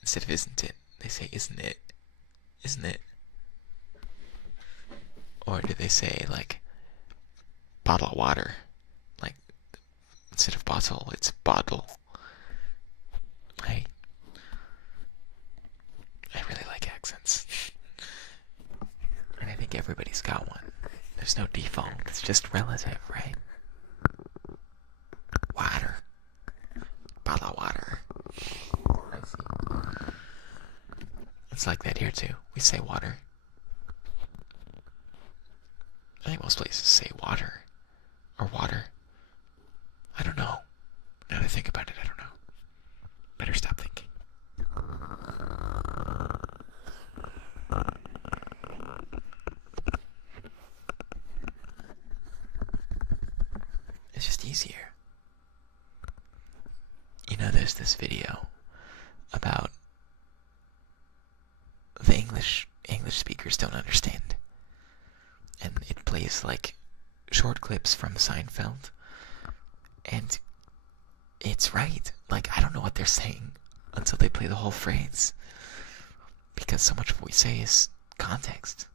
Instead of isn't it, they say isn't it? Isn't it? Or do they say like bottle of water? Like instead of bottle, it's bottle. I really like accents. And I think everybody's got one. There's no default. It's just relative, right? Water. Bottle of water. I see. It's like that here too. We say water. I think most places say water. Or water. I don't know. Now that I think about it, I don't know. Better stop thinking. It's just easier. You know, there's this video about the English speakers don't understand. And it plays like short clips from Seinfeld. And it's right. Like, I don't know what they're saying until they play the whole phrase. Because so much of what we say is context.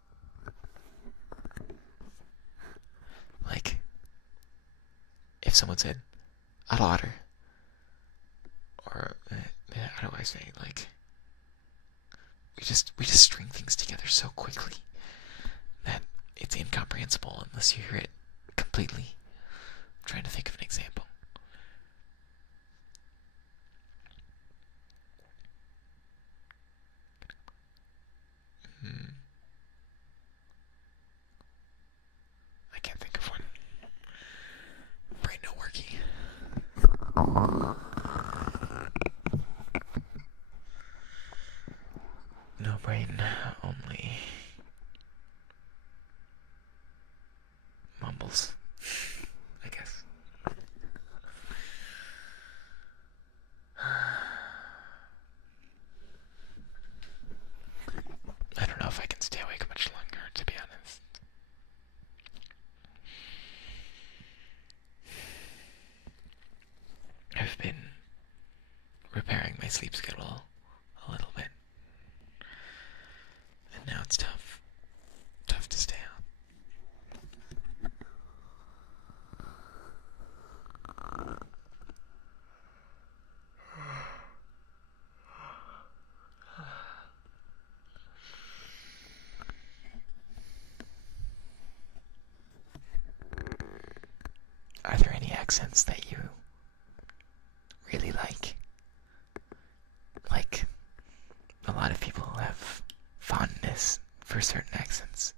Like, if someone said, a water. Or, how do I say, like, we just string things together so quickly that it's incomprehensible unless you hear it completely. I'm trying to think of an example. I can't think of one. Brain no worky. No brain, only mumbles, I guess. I don't know if I can stay awake much longer, to be honest. I've been repairing my sleep schedule a little bit. And now it's tough. Tough to stay up. Are there any accents that you really like? Like, a lot of people have fondness for certain accents.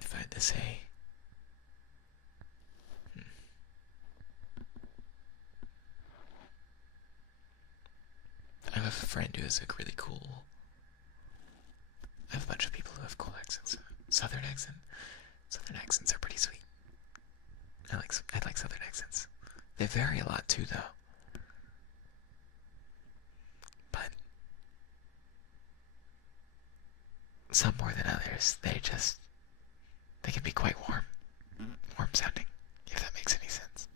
If I had to say, I have a friend who has a really cool. I have a bunch of people who have cool accents. Southern accent. Southern accents are pretty sweet. I like Southern accents. They vary a lot too, though. But some more than others, they can be quite warm sounding, if that makes any sense.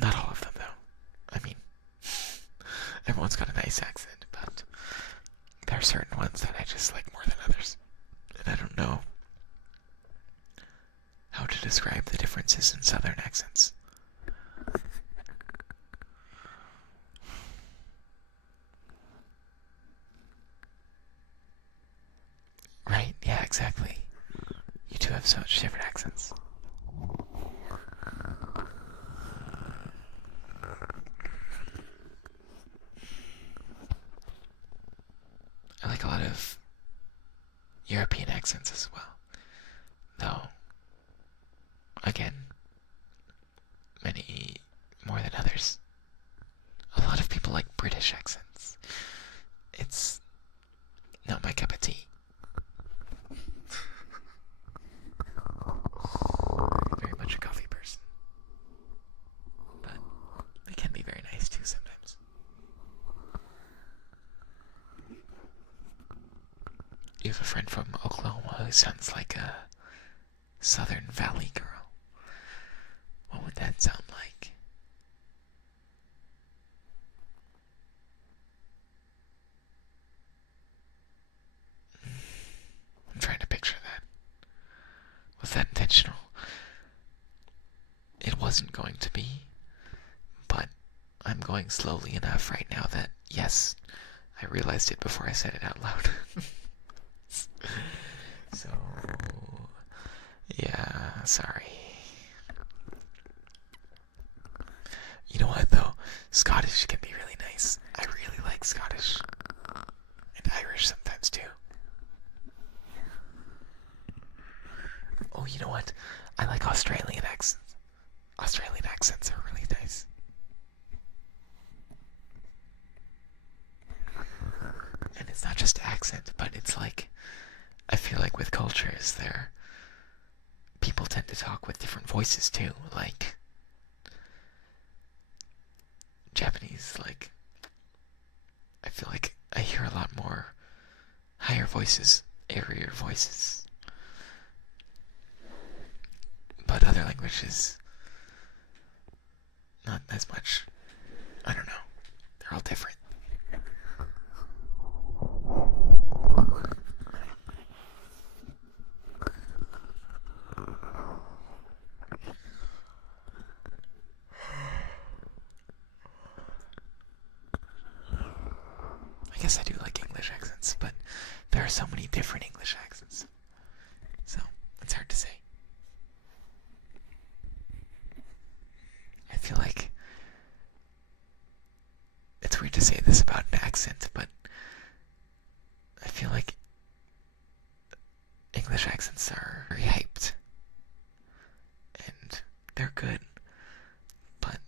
Not all of them, though. Everyone's got a nice accent, but there are certain ones that I just like more than others. And I don't know how to describe the differences in southern accents. Right? Yeah, exactly. You two have so much different accents. I like a lot of European accents as well. Though, again, many more than others. A lot of people like British accents. It's not my cup of tea. Very much a coffee person. But they can be very nice too sometimes. You have a friend from Oklahoma who sounds like a Southern Valley girl. What would that sound like? I'm trying to picture that. Was that intentional? It wasn't going to be, but I'm going slowly enough right now that, yes, I realized it before I said it out loud. So, yeah, sorry. You know what, though? Scottish can be really nice. I really like Scottish. And Irish sometimes, too. Oh, you know what? I like Australian accents. Australian accents are really nice. And it's not just accent, but it's like, I feel like with cultures there, people tend to talk with different voices too. Like, Japanese, like, I feel like I hear a lot more higher voices, airier voices. But other languages, not as much. I don't know. They're all different. I guess I do like English accents, but there are so many different English accents. So, it's hard to say. I feel like it's weird to say this about an accent, but I feel like English accents are very hyped. And they're good, but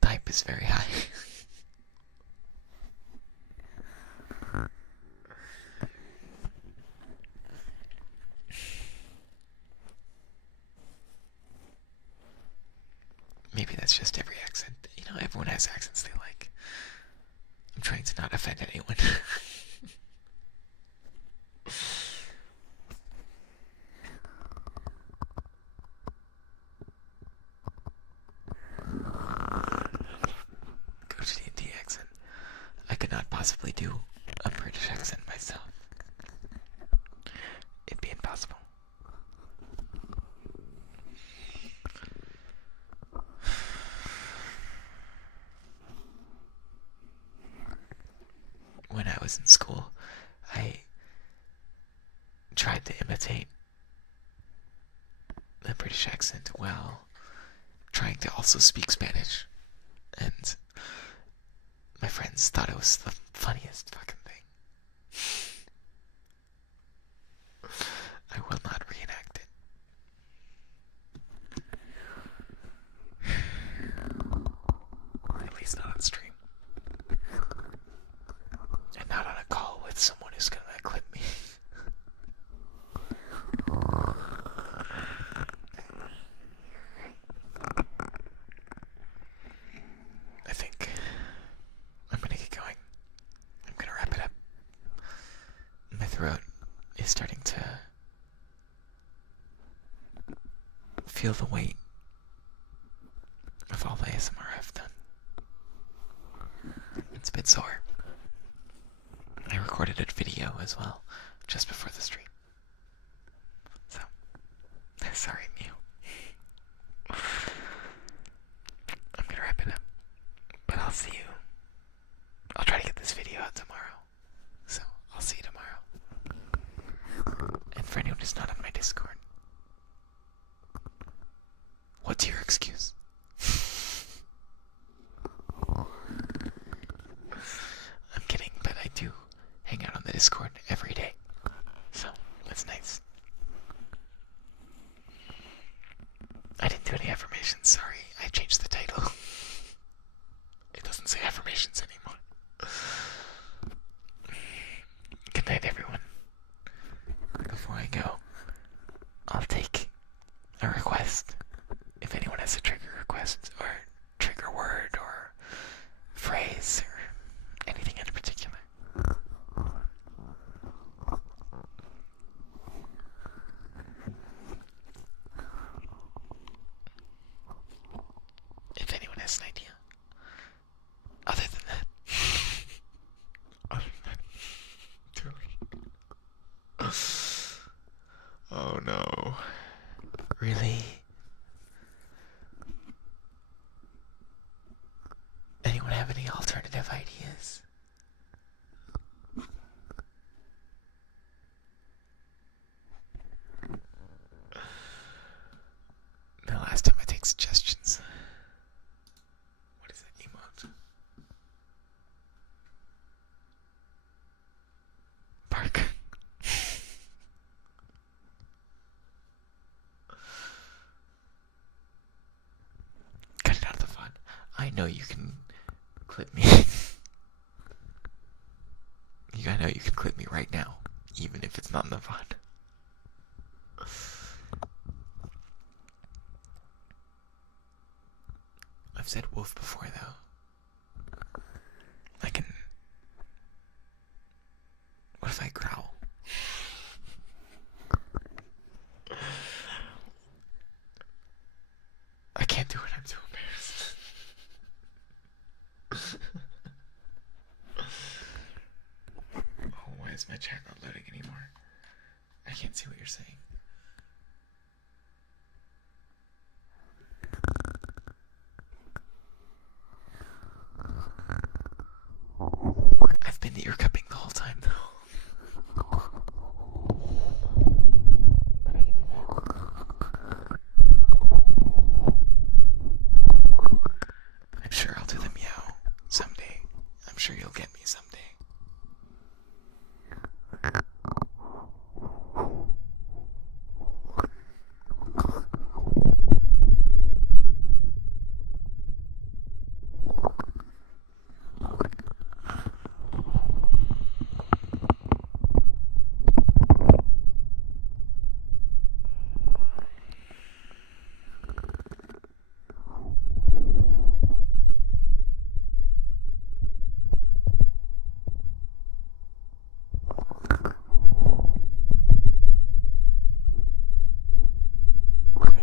the hype is very high. Maybe that's just every accent. You know, everyone has accents they like. I'm trying to not offend anyone. Go to D&D accent. I could not possibly do a British accent myself. It'd be impossible. When I was in school, I tried to imitate the British accent while trying to also speak Spanish. And my friends thought it was the funniest fucking thing. I will not reenact it. At least not on stream. And not on a call with someone who's gonna clip me. I think I'm gonna get going. I'm gonna wrap it up. My throat is starting to feel the weight of all the ASMR I've done. bit sore. I recorded a video as well, just before the stream. So, sorry, Mew. I'm gonna wrap it up. But I'll see you. I'll try to get this video out tomorrow. So, I'll see you tomorrow. And for anyone who's not on my Discord, what's your excuse? I'm kidding, but I do hang out on the Discord every day. So, that's nice. I didn't do any affirmations, sorry. I changed the title. It doesn't say affirmations anymore. Good night, everyone. Before I go, I'll take a request. If anyone has a trigger request, or trigger word, or phrase, or anything in particular. If anyone has an idea. Other than that. Oh no. Really? Anyone have any alternative ideas? No, last time I take suggestions. What is that emote? Park. Cut it out of the fun. I know you can clip me. I know you can clip me right now, even if it's not in the fun. I've said wolf before, though. I can. What if I growl? I can't do it, I'm too embarrassed. Oh, why is my chat not loading anymore? I can't see what you're saying. I've been ear cupping the whole time, though. But I can do that. I'm sure I'll do the meow someday. I'm sure you'll get me someday.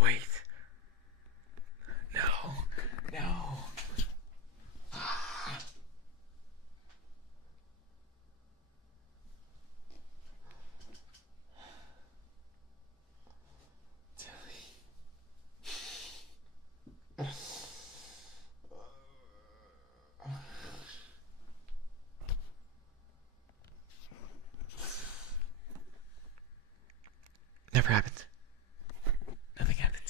Wait. No. Never happened. Nothing happened.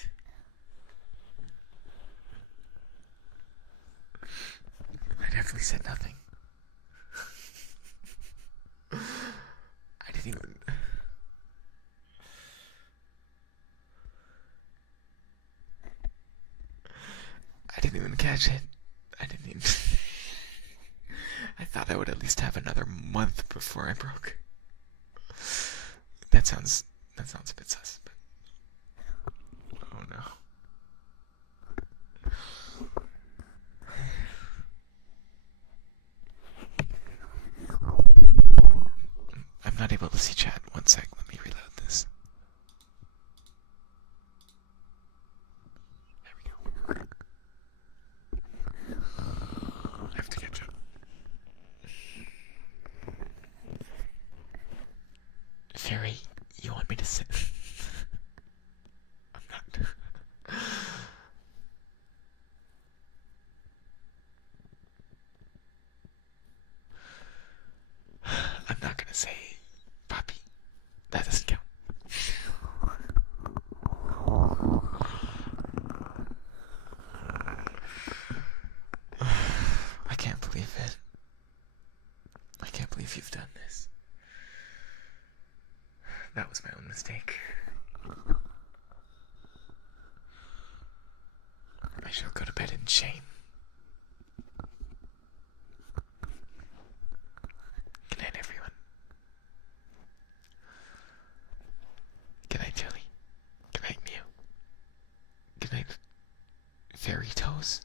I definitely said nothing. I didn't even. I didn't even catch it. I didn't even. I thought I would at least have another month before I broke. That sounds a bit sus, but oh no. I'm not able to see chat. One sec, let me reload this. There we go. I have to catch up. mistake. I shall go to bed in shame. Good night, everyone. Good night, Jelly. Good night, Mew. Good night, Fairy Toes.